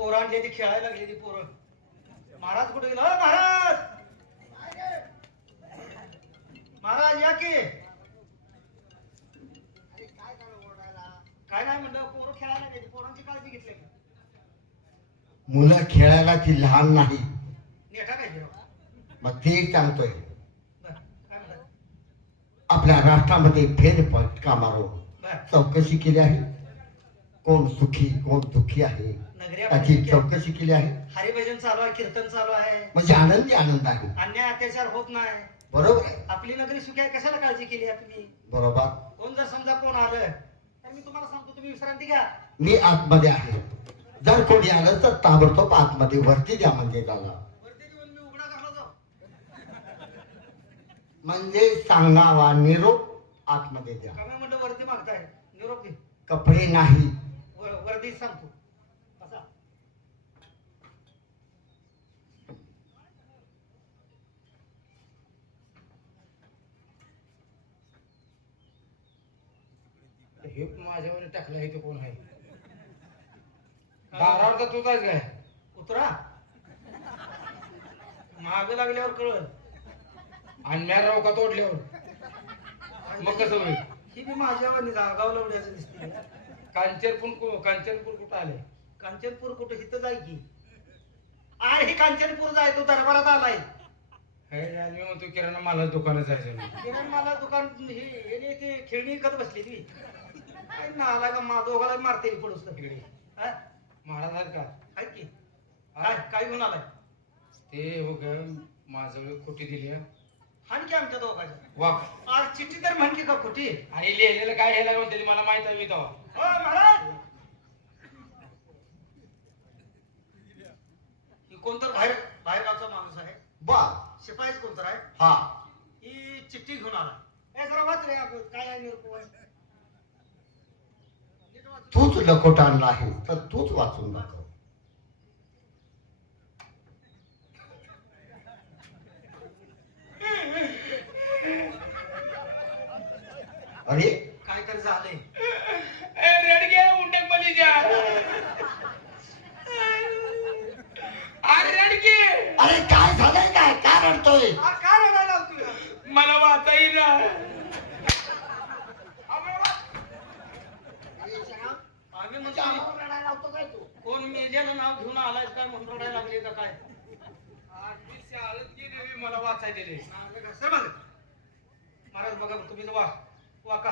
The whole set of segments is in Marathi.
पोरं आणली ती खेळायला लागली ती पोरं. महाराज कुठे गेला? महाराज महाराज या की. काय नाही म्हणलं, पोरं खेळायला गेली, पोरांची काळजी घेतली का? मुलं खेळायला ती लहान नाही. नेटा काय घेऊ? मग ते सांगतोय काय म्हणतात? आपल्या राष्ट्रामध्ये फेरफटका मारून चौकशी केली आहे. कोण सुखी कोण दुःखी आहे त्याची चौकशी केली आहे. हरिभजन चालू आहे, कीर्तन चालू आहे, म्हणजे आनंदी आनंद आहे. अन्याय अत्याचार होत नाही. बरोबर आहे. आपली नगरी सुखी आहे, कशाला काळजी केली आहे तुम्ही? बरोबर. कोण जर समजा कोण आलं तर मी तुम्हाला सांगतो, तुम्ही विश्रांती घ्या. मी आतमध्ये आहे. जर कोणी आलं तर ताबडतोब आतमध्ये वरती द्या म्हणजे त्याला. वरती देऊन मी उघडा घालत जाऊ म्हणजे सांगावा निरोप आतमध्ये द्या. कमी म्हणलं वरती मागताय निरोप दे. कपडे नाही. वर्दी सांगतो बसा. हे माझ्यावर टाकलं आहे. ते कोण आहे? दारावर तर तूच आहेस काय? उतरा. माग लागल्यावर कळलं. आणि म्या राव का तोडल्यावर मग कसं होईल? ही बी माझ्यावर गाव लवड्याचं दिसते. कांचनपूर कुठं आले? कांचनपूर कुठं? इथं जाय की. अरे हे कांचनपूर जाय, तो दरबारात आलाय. मी म्हणतो किराणा मला दुकानात जायचं. किरण मला दुकान हे ते खेळणी विकत बसली ती. काय नाला का मा दोघाला मारते पडूस तिकडे. महाराज आहेत का? आहेत की. काय घेऊन आलाय? ते हो ग माझं खोटी दिली. आणखी आमच्या दोघांच्या वाक आज चिठ्ठी तर म्हणली का खोटी? आणि लिहिलेलं काय लिहायला म्हणते मला माहित आहे. मी तेव्हा हो महाराज, ही कोणतर बाहेर गावचा माणूस आहे. बा शिपाई कोणतर आहे. हा ही चिठ्ठी घेऊन आला. हे जरा वाच रे, आपण काय आहे निरोप आहे. तूच लखोटा आणला आहे तर तूच वाचून दाखव. अरे काय तर झालंय. रडगे उंडकपणीच्या अरे रडगे. अरे काय झालंय? काय रडतोय? काय रडायला होती? मला वाचा येईल. आम्ही म्हणजे रडायला होतो काय? तू कोण मेल्यानं नाव घेऊन आलाय काय म्हणून रडायला लागले का काय? मला वाचाय दिले. महाराज बघा तुम्ही वाका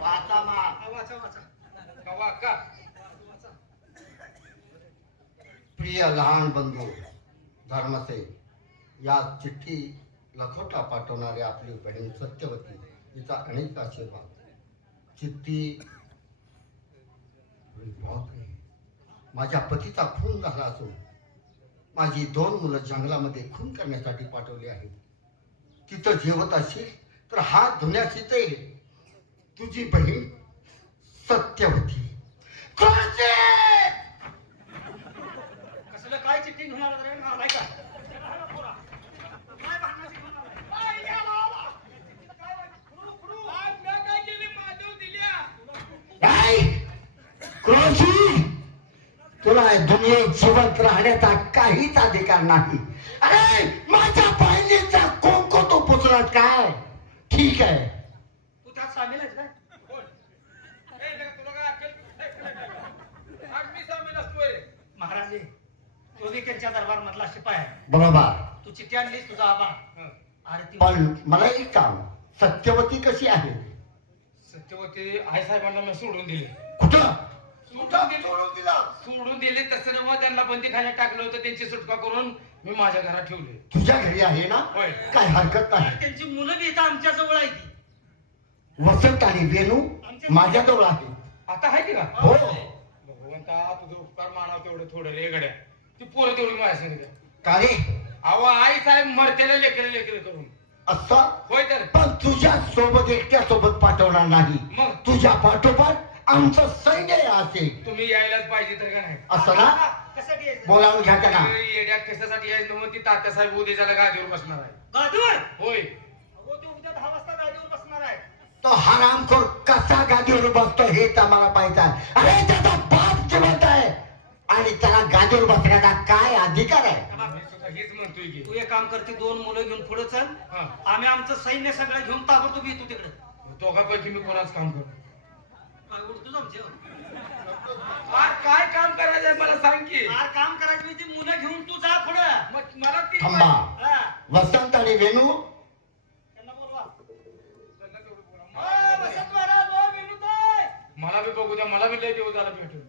वाचा मा. वाचा वाचा वाका. प्रिय लहान बंधू धर्मसे, या चिठ्ठी लखोटा पाठवणारी आपली बहीण सत्यवती तिचा अनेक आशीर्वाद. चिठ्ठी माझ्या पतीचा खून झाला असून माझी 2 मुलं जंगलामध्ये खून करण्यासाठी पाठवली आहे. तिथं जेवत असेल तर हात धुण्याची जाईल तुझी बहीण सत्यवती. कसलं काय चिठ्ठी घेऊन आला रे? आलाय का? काय भांडणाची घेऊन क्रोधी, तुला दुनियेत जिवंत राहण्याचा काहीच अधिकार नाही. अरे माझ्या बहिणीचा कोको तो पुसलात काय? ठीक आहे. तू त्यात सामील आहेस काय? महाराज तो बी त्यांच्या दरबार मधला शिपाई आहे. बरोबर. तू चिठ्ठी आणलीस तुझा आबा. अरे ती पण मला एक काम, सत्यवती कशी आहे? सत्यवती आई साहेबांना मी सोडून दिले. कुठं सोडून दिले तसं मग त्यांना बंदी खाण्यात टाकलं होतं. त्यांची सुटका करून मी माझ्या घरात ठेवले. तुझ्या घरी आहे ना? होय. काय हरकत नाही. त्यांची मुलं बी इथं आमच्या जवळ आहे ती. वसंत आणि वेणू माझ्याजवळ आहे. आता आहे की का? हो. भगवंता तुझं उपकार मानाव तेवढं थोडं रे गड्या. ती पोरं तेवढी माझ्या सांगितलं. का रे? अहो आई साहेब मरतेला लेकरं करून. असं? होय तर. पण तुझ्या सोबत एकट्या सोबत पाठवणार नाही. मग तुझ्या पाठोपाठ आमचं सैन्य असेल. तुम्ही यायलाच पाहिजे तर का नाही? असं ना? कशासाठी यायचं? बोलावून घ्या त्यांना. येड्या कशासाठी यायचं मग ती तात्यासाहेब उद्याच्याला गादीवर बसणार आहे. गादीवर? होय. अहो ते उद्या 10 वाजता गादीवर बसणार आहे. तो हरामखोर कसा गादीवर बसतो हे तर मला पाहिजे आहे. अरे त्याचा बाप जिवंत आहे. आणि त्याला गादीवर बसण्याचा काय अधिकार आहे? मी सुद्धा हेच म्हणतोय की तू एक काम करते 2 मुलं घेऊन पुढे चल. हा. आम्ही आमचं सैन्य सगळं घेऊन ताबडतोब येतो तिकडे. दोघांपैकी मी कोणाच काम करू? काय उडतोच आमच्या. काय काम करायचंय मला सांग की. काम करायचं नाही, ती मुलं घेऊन तू जा पुढं. मग मला ती थांबा. हा. वसंत आणि वेणू त्यांना बोलवा. वसंत महाराज, ओ विनूताई. मला बी बघू द्या, मला बी लय दिवस झाला भेटून.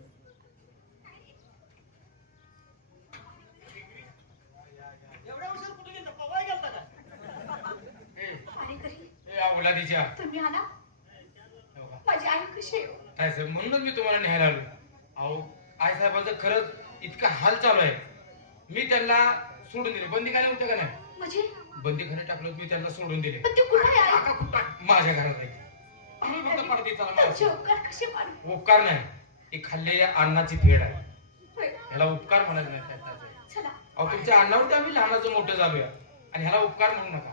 एवढ्या उशीर कुठे गेलता? पवाय गेलता का? ए अवलादीच्या तुम्ही आला हो का? माझी आई कशी आहे? काय साहेब, म्हणूनच मी तुम्हाला न्यायला आलो. अहो आई साहेबांचं खरंच इतका हाल चालू आहे. मी त्यांना सोडून दिले. बंदीखाने होते का नाही? म्हणजे बंदीखाने टाकलं, मी त्यांना सोडून दिले. पण ती कुठे आहे? काका कुठं आहे? माझ्या घरात आहे. तुम्ही फक्त पडते चला तुमचे मला. उपकार कसे मानू? उपकार नाही, ही खाल्लेल्या अन्नाची फेड आहे. होय. ह्याला उपकार म्हणायचं नाही त्याचा. चला अहो तुमच्या अन्नावरती आम्ही लहानाचं मोठं झालोय आणि ह्याला उपकार म्हणू नका.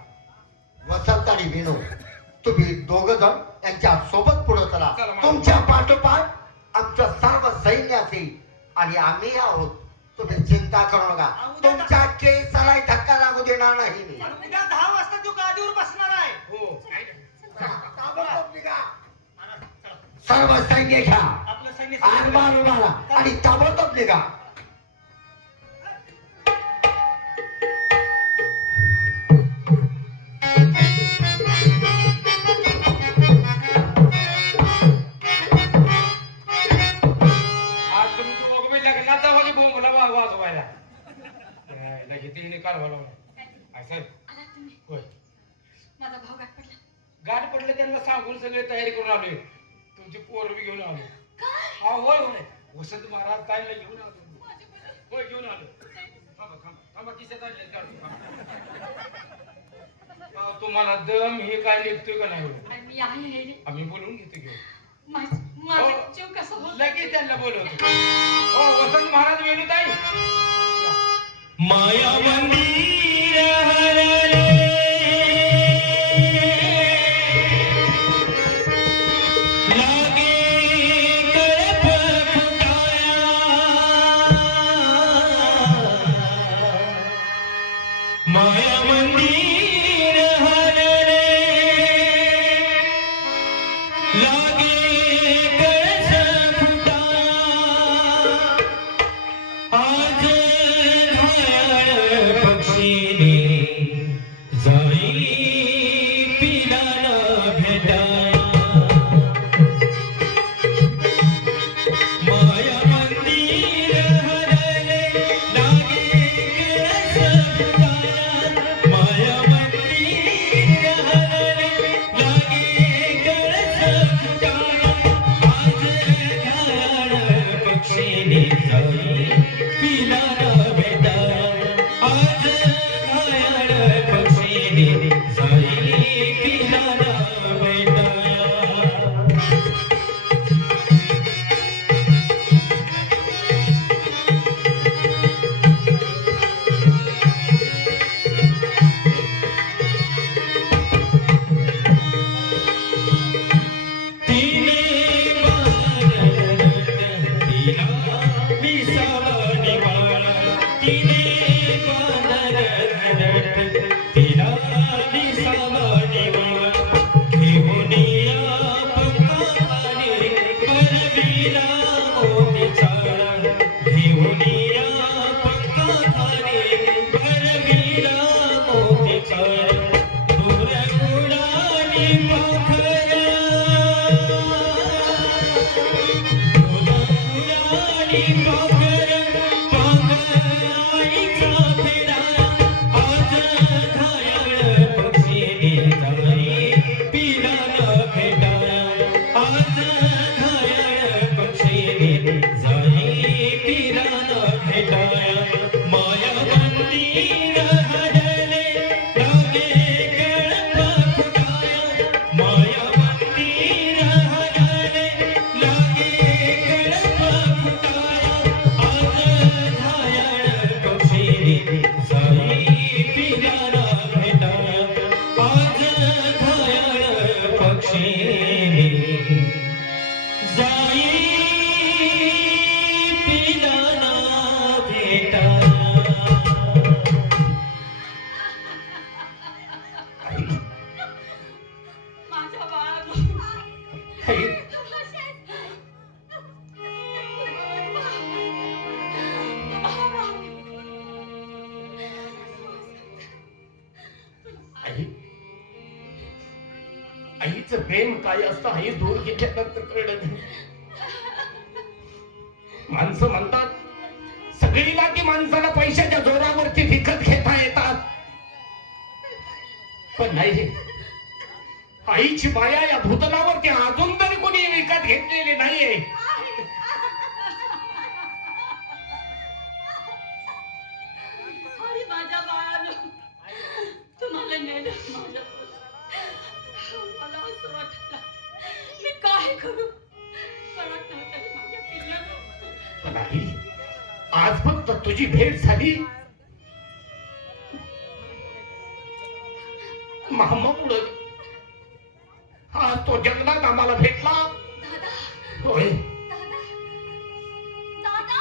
वसंत आणि वेणू तुम्ही दोघ जण यांच्या सोबत पुढे चला. चला, मला- तुमच्या पाठोपाठ आमचं सर्व सैन्य असेल आणि आम्ही आहोत. तुम्ही चिंता करू नका. तुमच्या केसाला धक्का लागू देणार नाही मी. आणि उद्या 10 वाजता तू गादीवर बसणार आहे. हो ताबडतोब निघा. महाराज, चला. सर्व सैन्य घ्या आपलं सैन्य आरमार उभारा आणि ताबडतोब निघा. आज तुम्ही तू बघू लग्नाचा वगैरे भाऊ मला वाजवायला घेते काल वाला काय साहेब आला तुम्ही. होय माझा भाऊ गाठ पडला. गाडी पडलं त्यांना सांगून सगळे तयारी करून आलोय. तुमची पोर बी घेऊन आलो. काय? हा होय होय वसंत महाराज काय घेऊन आलो. होय घेऊन आलो. थांबा थांबा थांबा खिशात आणले काढून थांबा. तुम्हाला दम हे काय निघतोय का नाही होय? आणि मी आहे आम्ही बोलून घेतो घेऊ. माझा जीव कसा होत? लगेच त्यांना बोलवतो. हो वसंत महाराज वेणूताई माया मंदिर हरले लागे कळप फुटाया माया मंदिर हरले लागे कळप फुटाया आज घायाळ पक्षीने जाई पिलाला भेटाया माया मंदिर हरले लागे कळस फुटाया माया मंदिर हरले लागे कळस फुटाया आज घायाळ पक्षीने जाई पिलाला भेटाया आज घायाळ पक्षीने जाई पिलाला भेटाया तिने मारत तिला विसावणी वाळा तिने मारत तिला विसावणी वाळा घेऊन या पंखाने परबीला मोती चाळा घेऊन या पंखाने परबीला मोती चाळा दूर उडाली पाखरं उडाली पाखरं पांघराईचा फेरा आज घायाळ पक्षीने जाई पिलाला भेटाया आज घायाळ पक्षीने जाई पिलाला भेटाया माया मंदिर हरले लागे कळप फुटाया माया मंदिर हरले लागे कळप फुटाया आईचं प्रेम काय असतं आई दूर घेतल्यानंतर कळलं. माणसं म्हणतात सगळीला ती माणसाला पैशाच्या जोरावरती विकत घेता येतात, पण नाही, आईची माया या भूतलावरती अजून तरी कोणी विकत घेतलेली नाहीये. अरे माझ्या बाळानं तुम्हाला नेलं माझ्या. मला असं वाटलं मी काय करू, कळत नव्हतं माझ्या पिल्लानं. पण आई, आज फक्त तुझी भेट झाली, मामा पुढं हा तो जंगलात आम्हाला भेटला. दादा, होय, दादा, दादा,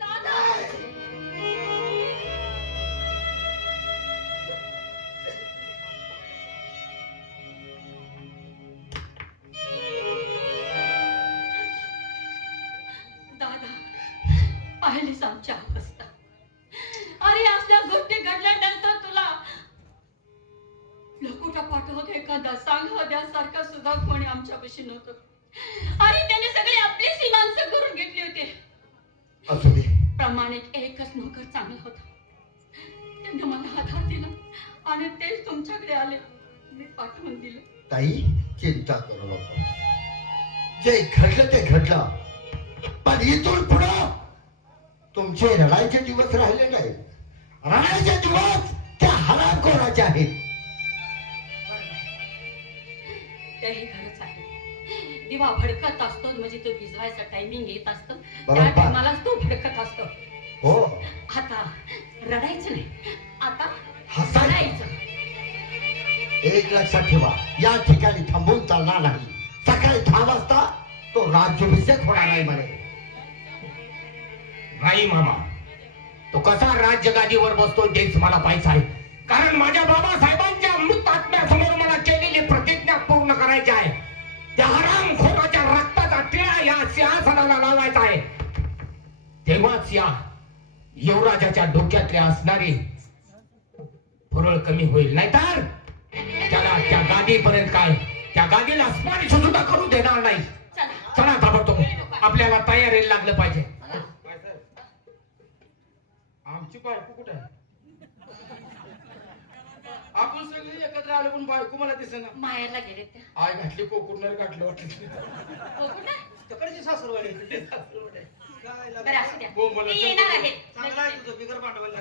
दादा. दादा, पाहिलीस आमच्या अवस्था. अरे असल्या गोष्टी घडल्यानंतर तुला लकोटा पाठवत एखादा सांगावं द्यासारखा सुद्धा कोणी आमच्यापाशी नव्हतं. अरे त्याने सगळे आपलीच माणसं करून घेतली होते. असू दे. प्रामाणिक एकच नोकर चांगला होता, त्याने मला आधार दिला आणि तेच तुमच्याकडे आले, मी पाठवून दिलं. ताई, चिंता करू नको. जे घडलं ते घडलं, पण इथून पुढं तुमचे रडायचे दिवस राहिले नाही. रडायचे दिवस त्या हरामखोराचे आहेत. तेही खरंच आहे. दिवा भडकत असतो म्हणजे तो विझवायचा टायमिंग येत असतो, त्या बरोबर. टायमालाच तो भडकत असतो. हो, आता रडायचं नाही, आता हसायचं. हसायचं. एक लक्षात ठेवा, या ठिकाणी थांबून चालणार नाही. सकाळी 6 वाजता तो राज्याभिषेक होणार नाही म्हणे. नाही मामा, तो कसा राज्यगादीवर बसतो तेच मला पाहायचं आहे. कारण माझ्या बाबासाहेबांच्या अमृत आत्म्यासमोर मला केलेली प्रतिज्ञा पूर्ण करायची आहे. त्या हरामखोराच्या रक्ताचा टिळा या सिंहासनाला लावायचा आहे. तेव्हाच या युवराजाच्या डोक्यातले असणारी फुरळ कमी होईल. नाहीतर त्याला त्या गादीपर्यंत काय, त्या गादीला स्पर्श सुद्धा करू देणार नाही. चला चला ताबडतोब आपल्याला तयारीला लागलं पाहिजे. आमची बायको कुठे आहे? आपण सगळे एकत्र आलो पण बायको मला दिसेना. मायाला गेले त्या. आय घातली कोकुरणार घातलं वाटलं. हो कुठे? तिकडची सासरवाडी. बरं असू द्या, हो, मला मी येणार आहे. चांगला आहे तुझं बिगर भांडवल.